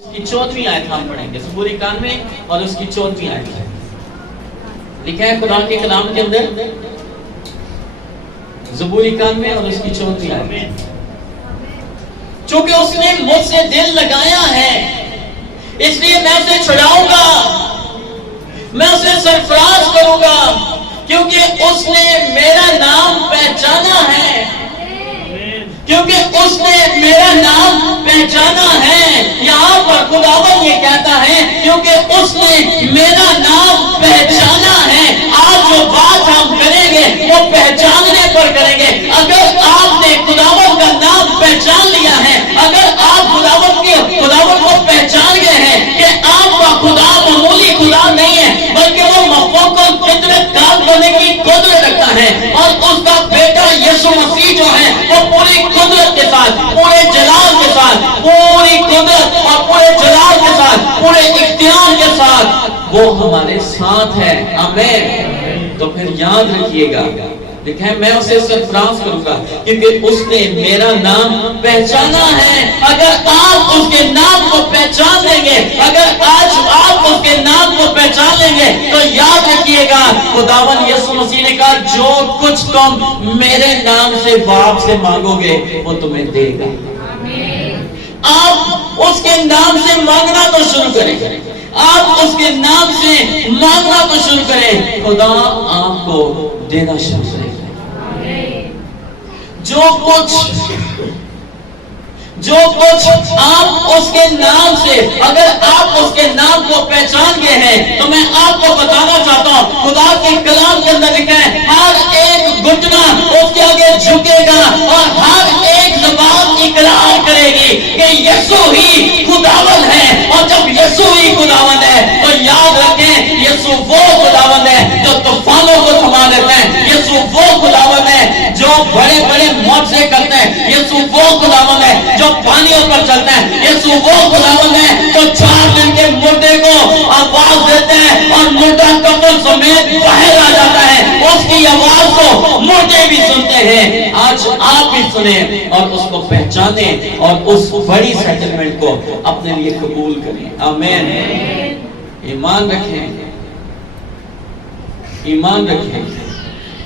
کی 14ویں آیت ہم پڑھیں گے، زبور 91 اور اس کی 14ویں آیت لکھا ہے خدا کے کلام کے اندر، زبور 91 اور اس کی 14ویں آیت۔ چونکہ اس نے مجھ سے دل لگایا ہے اس لیے میں اسے چھڑاؤں گا، میں اسے سرفراز کروں گا، کیونکہ اس نے میرا نام پہچانا ہے، کیونکہ اس نے میرا نام پہچانا ہے۔ یہاں پر خداوند یہ کہتا ہے کیونکہ اس نے میرا نام پہچانا ہے۔ آج جو بات ہم کریں گے وہ پہچاننے پر کریں گے۔ اگر آپ نے خداوند کا نام پہچان لیا ہے، اگر آپ خداوند کو پہچان گئے ہیں کہ آپ کا خدا معمولی خدا نہیں ہے بلکہ وہ مفوق قدرت کام کرنے کی قدرت رکھتا ہے، اور اس کا بیٹا یسوع مسیح جو ہے وہ پوری قدرت کے ساتھ، پورے جلال کے ساتھ، پوری قدرت اور پورے جلال کے ساتھ، پورے اختیار کے ساتھ وہ ہمارے ساتھ ہے۔ آمین۔ تو پھر یاد رکھیے گا، دیکھیں میں اسے سرفراز کروں گا کیونکہ اس نے میرا نام پہچانا ہے۔ اگر آپ اس کے نام کو پہچان لیں گے، اگر آج آپ اس کے نام کو پہچان لیں گے تو یاد رکھیے گا خداوند یسوع مسیح نے کہا جو کچھ تم میرے نام سے باپ سے مانگو گے وہ تمہیں دے گا۔ آپ اس کے نام سے مانگنا تو شروع کریں، آپ اس کے نام سے مانگنا تو شروع کریں، خدا آپ کو دینا شروع کرے۔ جو کچھ آپ اس کے نام سے، اگر آپ اس کے نام کو پہچان گئے ہیں تو میں آپ کو بتانا چاہتا ہوں خدا کے کلام کے اندر لکھا ہے ہر ایک گھٹنا اس کے آگے جھکے گا اور ہر ایک زبان اقرار کرے گی کہ یسوع ہی خداوند ہے۔ اور جب یسوع ہی خداوند ہے تو یاد رکھیں یسوع وہ خداوند ہے جو طوفانوں کو تھما دیتا ہے، یسوع وہ خداوند ہے جو بڑے بڑے معجزے کرتے ہیں، یسوع وہ خداوند ہے جو پانیوں پر چلتا ہے، یسوع وہ خداوند ہے جو 4 دن کے مردے کو آواز دیتے ہیں اور مردہ کفن سمیت باہر آ جاتا ہے، اس کی آواز کو مردے بھی سنتے ہیں۔ آج آپ بھی سنیں اور اس کو پہچانیں اور اس بڑی سیٹلمنٹ کو اپنے لیے قبول کریں۔ آمین۔ ایمان رکھیں، ایمان رکھیں۔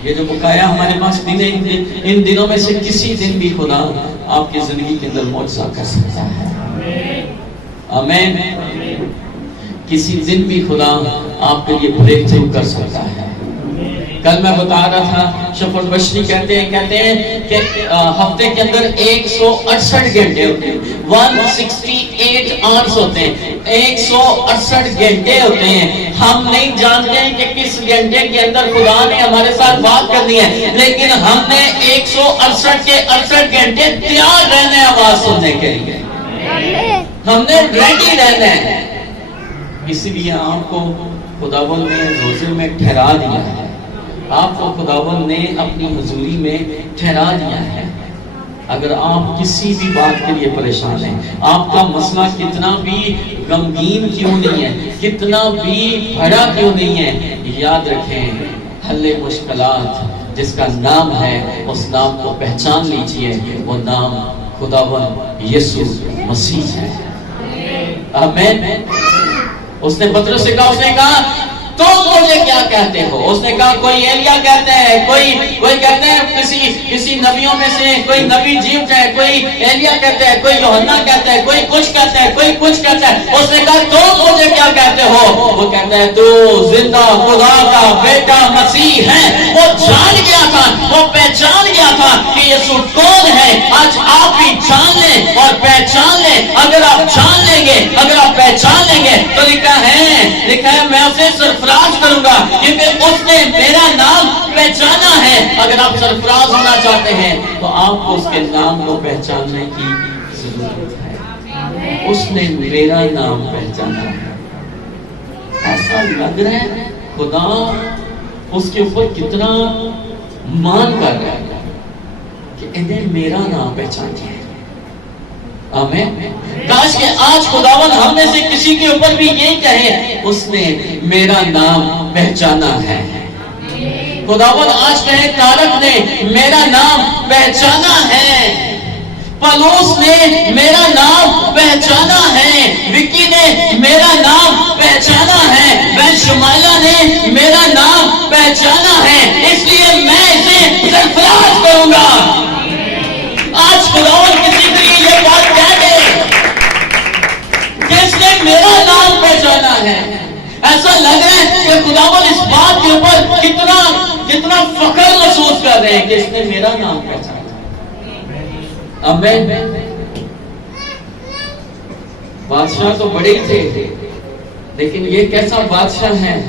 یہ جو بقایا ہمارے پاس دن ہے، ان دنوں میں سے کسی دن بھی خدا آپ کی زندگی کے اندر معجزہ کر سکتا ہے۔ آمین۔ کسی دن بھی خدا آپ کے لیے بریک تھرو کر سکتا ہے۔ کل میں بتا رہا تھا شفر بشری کہتے ہیں کہ ہفتے کے اندر 168 گھنٹے ہوتے ہیں، 168 آورز ہوتے ہیں، 168 گھنٹے ہوتے ہیں۔ ہم نہیں جانتے ہیں کہ کس گھنٹے کے اندر خدا نے ہمارے ساتھ بات کرنی ہے، لیکن ہم نے 168 کے 68 گھنٹے تیار رہنا ہے آواز سننے کے لیے، ہم نے ریڈی رہنا ہے۔ اسی لیے آپ کو خداوند نے روزے میں ٹھہرا دیا ہے، آپ کو خداوند نے اپنی حضوری میں ٹھہرا دیا ہے۔ اگر آپ کسی بھی بات کے لیے پریشان ہیں، آپ کا مسئلہ کتنا بھی غمگین کیوں نہیں ہے، کتنا بھی بڑا کیوں نہیں ہے، یاد رکھیں حل مشکلات جس کا نام ہے اس نام کو پہچان لیجئے، وہ نام خداوند یسوع مسیح ہے۔ آمین۔ اس نے پترس سے کہا، اس نے کہا تم مجھے کیا کہتے ہو؟ اس نے کہا کوئی ایلیا کہتے ہیں، کوئی کہتے ہیں کسی نبیوں میں سے کوئی نبی جی اٹھا ہے، کوئی ایلیا کہتے ہیں، کوئی یوحنا کہتا ہے، کوئی کچھ کہتا ہے، کوئی کچھ کہتا ہے۔ اس نے کہا تم مجھے کیا کہتے ہو؟ وہ کہتا ہے تو زندہ خدا کا بیٹا مسیح ہے۔ وہ جان گیا تھا، وہ پہچان گیا تھا کہ یسوع کون ہے۔ آج آپ بھی جان لیں اور پہچان لیں۔ اگر آپ جان لیں گے، اگر آپ پہچان لیں گے تو لکھا ہے میں اسے سرفراز کروں گا کیونکہ اس نے میرا نام پہچانا ہے۔ اگر آپ سرفراز ہونا چاہتے ہیں تو آپ کو اس کے نام کو پہچاننے کی ضرورت ہے۔ اس نے میرا نام پہچانا ہے۔ ایسا لگ رہا ہے خدا اس کے اوپر کتنا مان کر رہا ہے کہ انہیں میرا نام پہچان ہے۔ آمین۔ کاش کہ آج خداوند ہم میں سے کسی کے اوپر بھی یہ کہے اس نے میرا نام پہچانا ہے۔ خداوند آج کہے تارک نے میرا نام پہچانا ہے، پالوس نے میرا نام پہچانا ہے، پہچانا ہے. ایسا لگ رہا ہے کہ خداوند اس بات کے اوپر کتنا فخر محسوس کر رہے ہیں کہ اس نے میرا نام پہچانا. آمین. بادشاہ تو بڑے تھے لیکن یہ کیسا بادشاہ ہے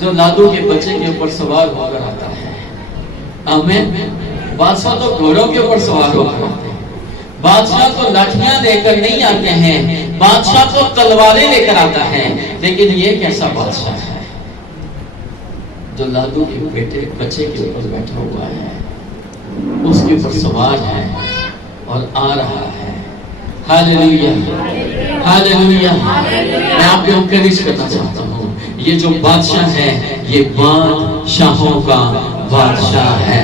جو لادو کے بچے کے اوپر سوار ہو کر آتا ہے. آمین. بادشاہ تو گھوڑوں کے اوپر سوار ہو کر آتے ہیں. بادشاہ تو لاٹھیاں لے کر نہیں آتے ہیں, بادشاہ تو تلواریں لے کر آتا ہے. لیکن یہ کیسا بادشاہ ہے جو لادو کے بیٹے بچے کے اوپر بیٹھا ہوا ہے, اس کے اوپر سوار ہے اور آ رہا ہے. ہاللیلویا, ہاللیلویا. میں آپ کو انکریج کرنا چاہتا ہوں, یہ جو بادشاہ ہے یہ بادشاہوں کا بادشاہ ہے.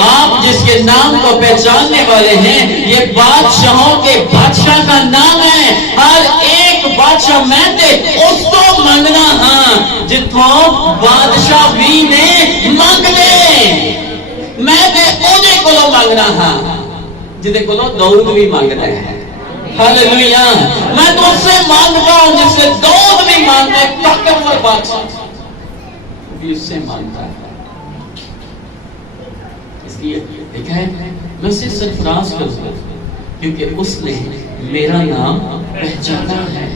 آپ جس کے نام کو پہچاننے والے ہیں یہ بادشاہوں کے بادشاہ کا نام ہے. ہر ایک بادشاہ میں تے اس کو منگنا ہاں جتوں بادشاہ بھی نے منگ لے. میں تے انہیں کو منگنا ہاں جدے کو داؤد بھی مانگ رہے ہیں. ہاللیلویا. میں تو اس سے مانگتا ہوں جس سے داؤد بھی مانگتا ہے, طاقتور بادشاہ بھی اس سے مانگتا ہے. اس لیے دیکھا ہے میں اسے سرفراز کروں کیونکہ اس نے میرا نام پہچانا ہے.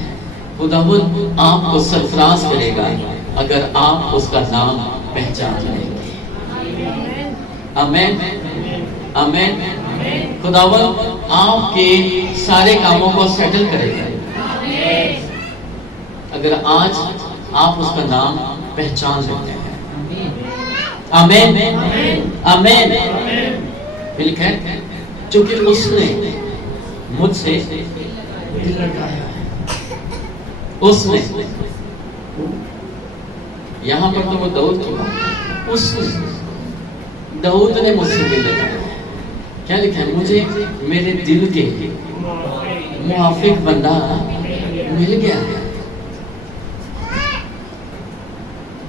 خداوند آپ کو سرفراز کرے گا اگر آپ اس کا نام پہچان لیں گے. آمین, آمین. خداوند آپ کے سارے کاموں کو سیٹل کرے گا اگر آج آپ اس کا نام پہچان لیتے ہیں. آمین, آمین. لکھا ہے چونکہ اس نے مجھ سے دل لگایا. اس نے, یہاں پر تو وہ داؤد کی بات ہے, اس نے داؤد نے مجھ سے دل لگایا. کیا لکھا ہے؟ مجھے میرے دل کے موافق بندہ مل گیا ہے.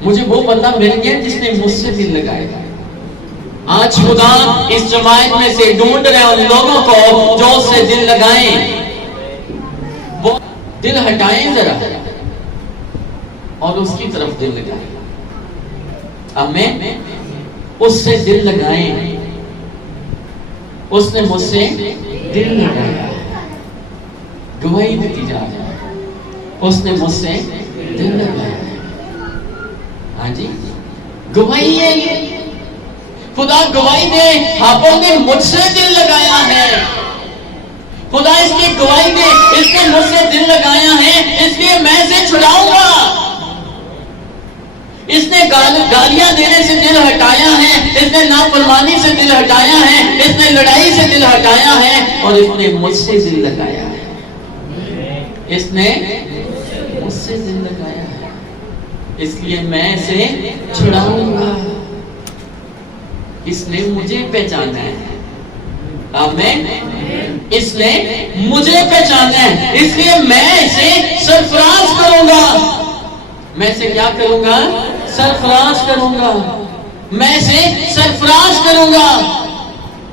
مجھے وہ بندہ مل گیا جس نے مجھ سے دل لگایا. آج خدا اس جماعت میں سے ڈھونڈ رہے ان لوگوں کو جو اس سے دل لگائیں. وہ دل ہٹائیں ذرا اور اس کی طرف دل لگائیں. آمین. اس سے دل لگائیں. اس نے مجھ سے دل لگایا. گواہی دیتی جا رہی ہے اس نے مجھ سے دل لگایا. ہاں جی, گواہی ہے یہ. خدا گواہی دے آپ نے مجھ سے دل لگایا ہے. خدا اس کی گواہی دے اس نے مجھ سے دل لگایا ہے, اس لیے میں اسے چھڑاؤں گا. اس نے گالیاں دینے سے دل ہٹایا ہے, اس نے نافرمانی سے دل ہٹایا ہے, اس نے لڑائی سے دل ہٹایا ہے اور اس نے مجھ سے دل لگایا ہے. اس نے مجھ سے دل لگایا ہے, اس لیے میں اسے چھڑاؤں گا. اس نے مجھے پہچانا ہے. آمین. اس نے مجھے پہچانا ہے, اس لیے میں اسے سرفراز کروں گا. میں اسے کیا کروں گا؟ سرفراز کروں گا. میں اسے سرفراز کروں گا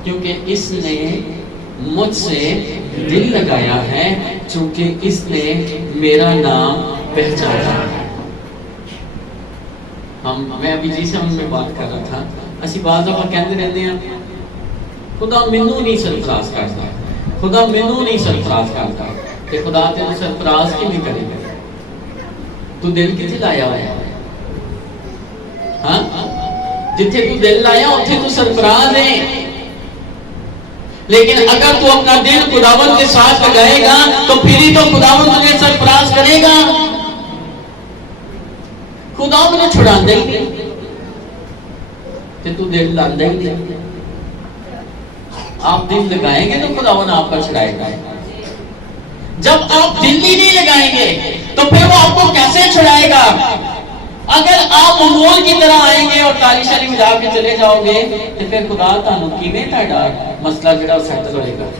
کیونکہ اس نے مجھ سے دل لگایا ہے, چونکہ اس نے میرا نام پہچانا ہے. میں ابھی جی سے ہم میں بات کر رہا تھا, اسی بات دفعہ کہتے رہتے ہیں خدا مینوں نہیں سرفراز کرتا, خدا مینوں نہیں سرفراز کرتا. کہ خدا تیرے سرفراز کی نہیں کرے گا. تو دل کتنے لایا ہوا ہے؟ ہاں, جتھے تو دل لایا اتھے تو سرفراز ہے. لیکن اگر تو اپنا دل خداوند کے ساتھ لگائے گا تو پھر ہی تو خداوند تجھے سرفراز کرے گا. خدا مجھے چھڑاندے ہی نہیں کہ تو دل لاندے ہی نہیں. آپ دل لگائیں گے تو خداوند آپ کا چھڑائے گا. جب آپ دل ہی نہیں لگائیں گے تو پھر وہ آپ کو کیسے چھڑائے گا؟ اگر آپ معمول کی طرح آئیں گے اور تالی شالی بجا کے چلے جاؤ گے تو پھر خدا تانوں کیویں تہاڈا مسئلہ جڑا سیٹل ہوئے گا؟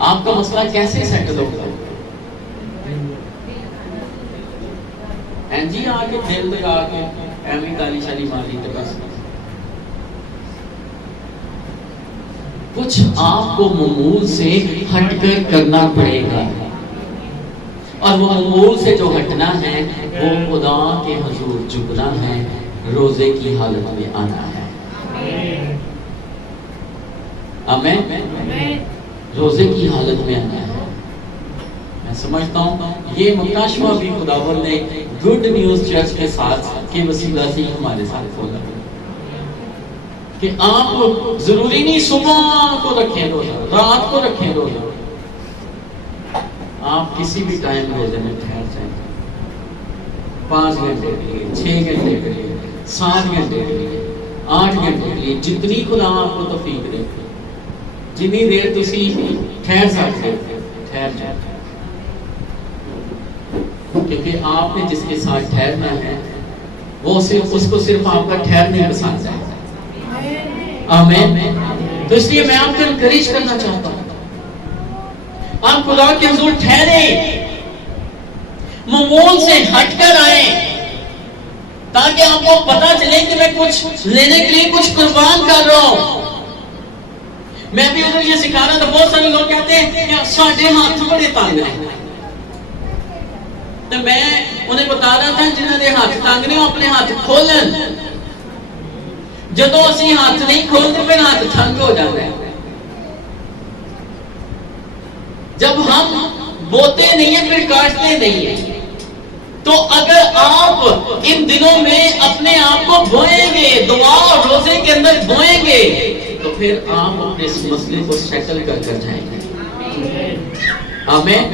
آپ کا مسئلہ کیسے سیٹل ہوگا؟ جی آ کے دل لگا کے ایویں تالی شالی ماری تو بس. کچھ آپ کو معمول سے ہٹ کر کرنا پڑے گا. اور وہ امور سے جو ہٹنا ہے وہ خدا کے حضور جھکنا ہے، روزے کی حالت میں آنا ہے۔ آمین۔ روزے کی حالت میں آنا ہے۔ میں سمجھتا ہوں یہ مکاشفہ بھی خداوند نے گڈ نیوز چرچ کے ساتھ کے وسیلہ سے ہمارے ساتھ کھولا کہ آپ ضروری نہیں صبح کو رکھیں روزہ، رات کو رکھیں روزہ، آپ کسی بھی ٹائم روزے میں ٹھہر جائیں، 5 گھنٹے کے لیے، 6 گھنٹے کے لیے، 7 گھنٹے کے لیے، 8 گھنٹے کے لیے، جتنی خدا آپ کو توفیق دے، جتنی دیر تسی ٹھہر سکتے ٹھہر جائیں، کیونکہ آپ نے جس کے ساتھ ٹھہرنا ہے وہ اس کو صرف آپ کا ٹھہرنے پسند ہے۔ آمین۔ تو اس لیے میں آپ کو انکریج کرنا چاہتا ہوں، آپ خدا کے حضور ٹھہریں، معمول سے ہٹ کر آئیں، تاکہ آپ کو پتا چلے کہ میں کچھ لینے کے لیے کچھ قربان کر رہا ہوں۔ میں بھی ادھر یہ سکھا رہا تھا، بہت سارے لوگ کہتے ہیں کہ ساڈے ہاتھ بڑے تنگ ہیں، تو میں انہیں بتا رہا تھا جنہوں نے ہاتھ تنگ نے اپنے ہاتھ کھولن، جدو اسی ہاتھ نہیں کھولتے پھر ہاتھ تنگ ہو جاتا ہے۔ جب ہم بوتے نہیں ہیں پھر کاٹتے نہیں ہیں، تو اگر آپ ان دنوں میں اپنے آپ کو دھوئیں گے، دعا اور روزے کے اندر دھوئیں گے، تو پھر آپ اپنے اس مسئلے کو سیٹل کر کر جائیں گے۔ آمین۔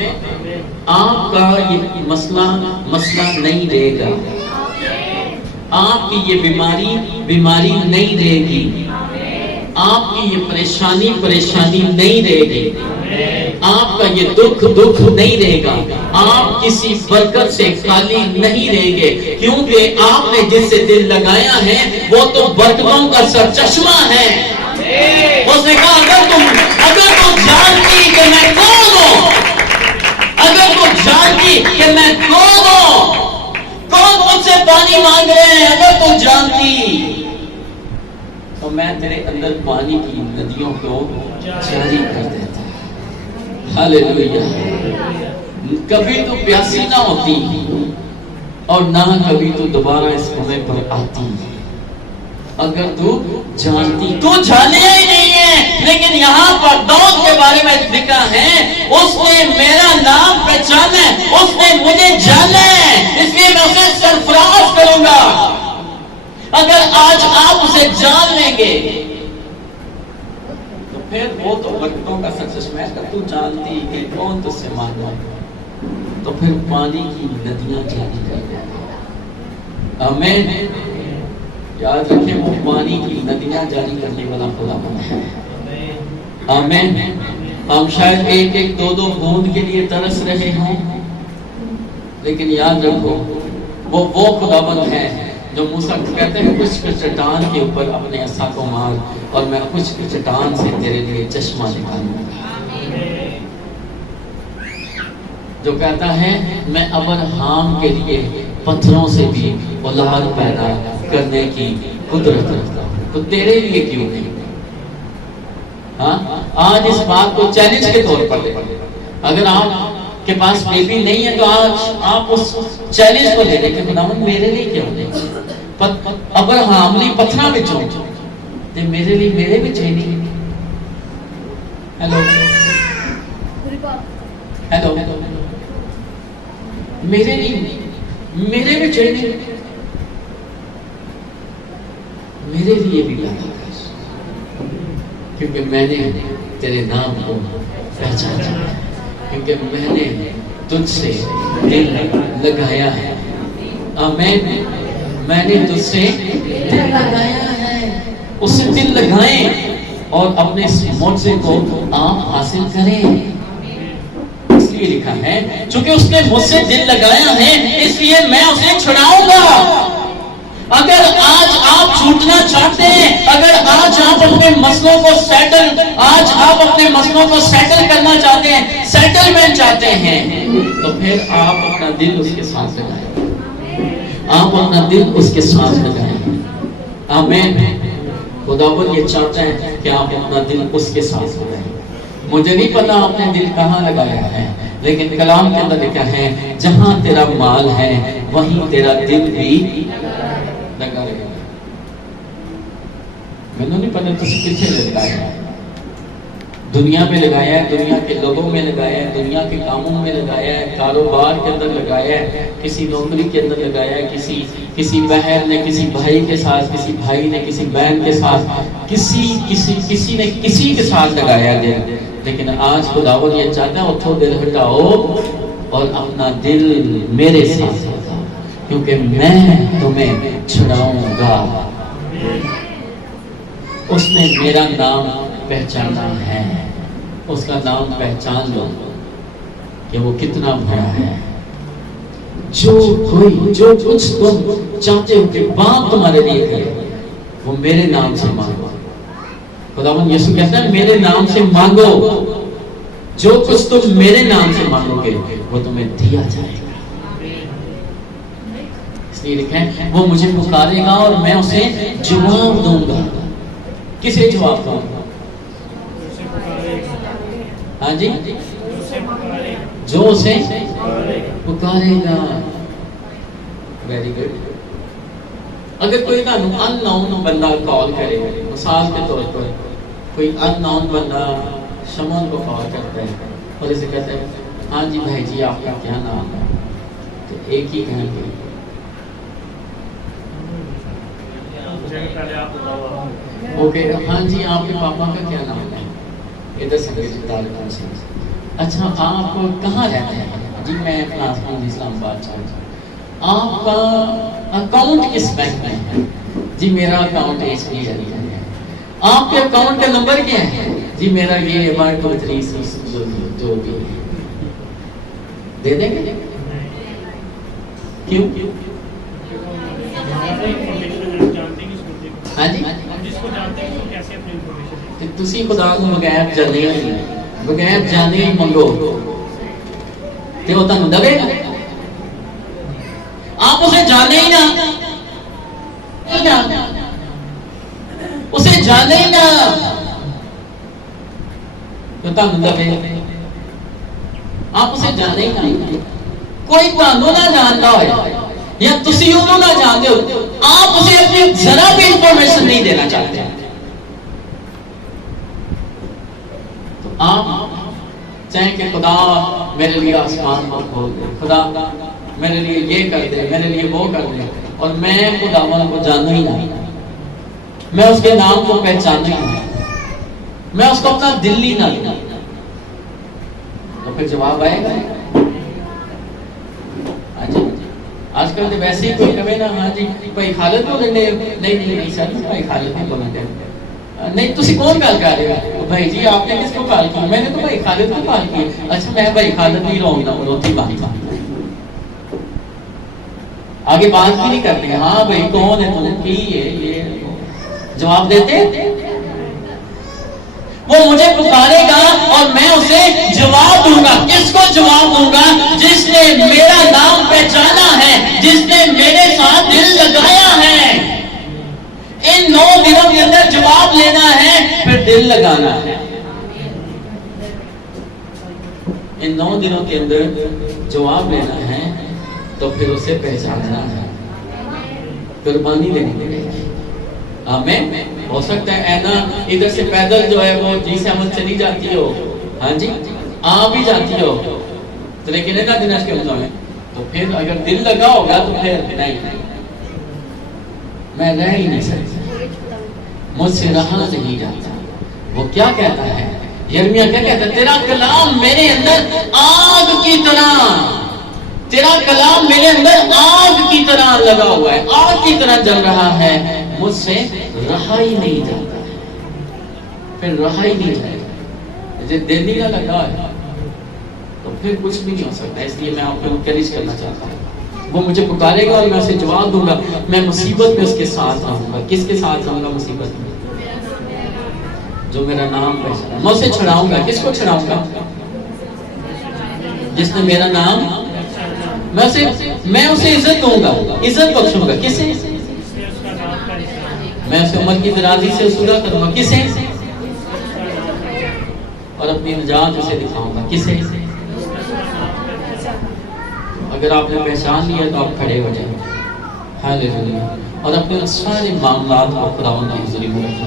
آپ کا یہ مسئلہ نہیں رہے گا، آپ کی یہ بیماری نہیں رہے گی، آپ کی یہ پریشانی نہیں رہے گی، آپ کا یہ دکھ نہیں رہے گا، آپ کسی برکت سے خالی نہیں رہیں گے، کیونکہ آپ نے جس سے دل لگایا ہے وہ تو برکتوں کا سرچشمہ ہے۔ اس نے کہا اگر تو جانتی کہ میں کون ہوں، اگر تو جانتی کہ میں کون ہوں، کون مجھ سے پانی مانگ رہے ہیں، اگر تو جانتی تو میں تیرے اندر پانی کی ندیوں کو جاری کر دیتا۔ ہاللیلویہ۔ کبھی تو پیاسی نہ ہوتی اور نہ کبھی تو دوبارہ اس کنویں پر آتی، اگر تو جانتی۔ تو جانے ہی نہیں ہے، لیکن یہاں پر داؤد کے بارے میں لکھا ہے اس نے میرا نام پہچانا ہے، اس نے مجھے جانا ہے، اس لیے میں اسے سرفراز کروں گا۔ اگر آج آپ اسے جان لیں گے تو پھر وہ تو برکتوں کا سرچشمہ ہے۔ تو جانتی کہ کون تجھ سے مانگا تو پھر پانی کی ندیاں جاری کر دیں۔ آمین۔ یاد رکھیں وہ پانی کی ندیاں جاری کرنے والا خدا ہے۔ آمین۔ ہم شاید ایک دو بوند کے لیے ترس رہے ہوں، لیکن یاد رکھو وہ خداوند ہے جو موسیٰ کہتے ہیں کچھ چٹان کے اوپر اپنے عصا کو مار اور میں کچھ چٹان سے تیرے لیے چشمہ نکالوں گا، جو کہتا ہے میں ابراہیم کے لیے پتھروں سے بھی اولاد پیدا کرنے کی قدرت رکھتا ہوں، تو تیرے لیے کیوں نہیں؟ ہاں آج اس بات کو چیلنج کے طور پر لے، اگر آپ کے پاس بیبی نہیں ہے تو آج آپ اس چیلنج کو لے لیں کہ خداوند میرے لیے کیوں نہیں؟ ابراہیم نے پتھراں وچوں تے میرے لیے میرے وچ ہے نہیں۔ ہیلو ہیلو میرے لیے میرے وچ ہے نہیں، میرے لیے بھی لانا، کیونکہ میں نے تیرے نام کو پہچانا، کیونکہ میں نے تجھ سے دل لگایا ہے۔ آمین۔ میں نے تجھ سے دل لگایا ہے، اس سے دل لگائیں اور اپنے اس معجزے کو آپ حاصل کریں۔ اس لیے لکھا ہے چونکہ اس نے مجھ سے دل لگایا ہے اس لیے میں اسے چھڑاؤں گا۔ اگر آج آپ چھوٹنا چاہتے ہیں، اگر آج آپ اپنے مسئلوں کو سیٹل کرنا چاہتے ہیں، سیٹلمنٹ چاہتے ہیں، تو پھر آپ اپنا دل اس کے ساتھ لگائیں، آپ اپنا دل اس کے ساتھ لگائیں۔ آمین۔ خداوند یہ چاہتا ہے کہ آپ اپنا دل اس کے ساتھ لگائیں۔ مجھے نہیں پتا آپ نے دل کہاں لگایا ہے، لیکن کلام کے اندر لکھا ہے جہاں تیرا مال ہے وہیں تیرا دل بھی لگا رہے گا. میں نہیں پتا تسی کتنے لگایا ہے. دنیا میں لگایا ہے, دنیا کے لوگوں میں لگایا ہے, دنیا کے کاموں میں لگایا ہے, کاروبار کے اندر لگایا ہے, کسی نوکری کے اندر لگایا ہے, کسی بہن نے کسی بھائی کے ساتھ, کسی بھائی نے کسی بہن کے ساتھ, کسی نے کسی کے ساتھ لگایا ہے. لیکن آج خداوند یہ چاہتا ہے اٹھو دل ہٹاؤ اور اپنا دل میرے ساتھ لگاؤ, کیونکہ میں تمہیں چھڑاؤں گا. اس نے میرا نام پہچانا ہے, اس کا نام پہچان لو کہ وہ کتنا بڑا ہے. جو کچھ تم چاہتے ہو کہ باپ تمہارے لیے کرے وہ میرے نام سے مانگو. خداوند یسوع کہتا ہے میرے نام سے مانگو, جو کچھ تم میرے نام سے مانگو گے وہ تمہیں دیا جائے گا. اس لیے لکھا ہے وہ مجھے پکارے گا اور میں اسے جواب دوں گا. کسے جواب دوں گا؟ ہاں جی, جو اسے پکارے گا. Very good. اگر کوئی ان نون بندہ کال کرے, مثال کے طور پر کوئی ان نون بندہ شمن کو کال کرتا ہے اور اسے کہتا ہے ہاں جی بھائی جی آپ کا کیا نام ہے, تو ایک ہی کہیں گے اوکے ہاں جی آپ کے پاپا کا کیا نام ہے, ادھر سے تعلق سے. اچھا آپ کہاں رہتے ہیں؟ جی میں اسلام آباد سے. آپ کا اکاؤنٹ کس بینک میں ہے؟ جی میرا اکاؤنٹ SBI ہے. آپ کے اکاؤنٹ کا نمبر کیا ہے؟ جی میرا یہ 1 2 3 جو بھی دے دیں گے. کیوں؟ ہاں جی تسی خدا کو بغیر جانے ہی بغیر جانے ہی منگو تے وہ تانوں دے گا. آپ اسے جانے ہی نہ, اسے جانے ہی نہ تو تانوں دے گا. آپ اسے جانے ہی نہ, کوئی تانوں نہ جانتا ہوئے یا تسی انہوں نہ جانتے ہو, آپ اسے اپنی ذرا بھی انفارمیشن نہیں دینا چاہتے. تو آپ چاہیں کہ خدا میرے لیے آسمان کو کھول دے, خدا میرے لیے یہ کر دے, میرے لیے وہ کر دے, اور میں خداوند کو جانوں ہی نہیں, میں اس کے نام کو پہچانوں ہی نہیں, میں اس کو اپنا دل ہی نہ لوں, تو پھر جواب آئے گا. آج کل جب ایسے ہی کوئی کہے نا ہاں جی بھائی خالد بولیں گے, نہیں سر بھائی خالد نہیں بولیں گے. نہیں تسی کون گل کر رہے ہو بھائی جی آپ نے کس کو کال کی؟ میں نے تو بھائی خالد کو کال کی. اچھا میں بھائی خالد نہیں رہوں گا, روتی بات آگے بات بھی نہیں کرتے. ہاں بھائی کون ہے تم کی ہے, یہ جواب دیتے. وہ مجھے پکارے گا اور میں اسے جواب دوں گا. کس کو جواب دوں گا؟ جس نے میرا نام پہچانا ہے, جس نے میرے ساتھ دل لگایا ہے. ان 9 دنوں کے اندر جواب لینا ہے, پھر دل لگانا ہے. ان 9 دنوں کے اندر جواب لینا ہے تو پھر اسے پہچاننا ہے, قربانی دینی پڑے گی. آمین. ہو سکتا ہے اینا ادھر سے پیدل جو ہے وہ جی سے عمل چلی جاتی ہو, ہاں جی آ بھی جاتی ہو, تو لیکن اینا دن کے اندر ہے تو پھر اگر دل لگا ہوگا تو پھر نہیں, میں رہ ہی نہیں سکتا, مجھ سے رہا نہیں جاتا. وہ کیا کہتا ہے یرمیا, کیا کہتا ہے؟ تیرا کلام میرے اندر آگ کی طرح, تیرا کلام میرے اندر آگ کی طرح لگا ہوا ہے, آگ کی طرح جل رہا ہے, مجھ سے رہا ہی نہیں جاتا ہے. پھر رہا ہی نہیں جائے گا. مجھے دل نہیں نہ لگا ہے تو پھر کچھ بھی نہیں ہو سکتا. اس لیے میں آپ کو انکریج کرنا چاہتا ہوں. وہ مجھے پکارے گا اور میں اسے جواب دوں گا. میں مصیبت میں اس کے ساتھ رہوں گا. کس کے ساتھ رہوں گا مصیبت میں؟ جو میرا نام پہچانا. میں اسے چھڑاؤں گا. کس کو چھڑاؤں گا؟ جس نے میرا نام, میں اسے عزت دوں گا, عزت بخشوں گا. کسے؟ میں اسے عمر کی درازی سے صورت کروں گا. کسے؟ اور اپنی نجات اسے دکھاؤں گا. کسے؟ اگر آپ نے پہچان لیا تو آپ کھڑے ہو جائیں، ہاللیلویا، اور اپنے سارے معاملات کو خداوند کی حضوری میں رکھیں۔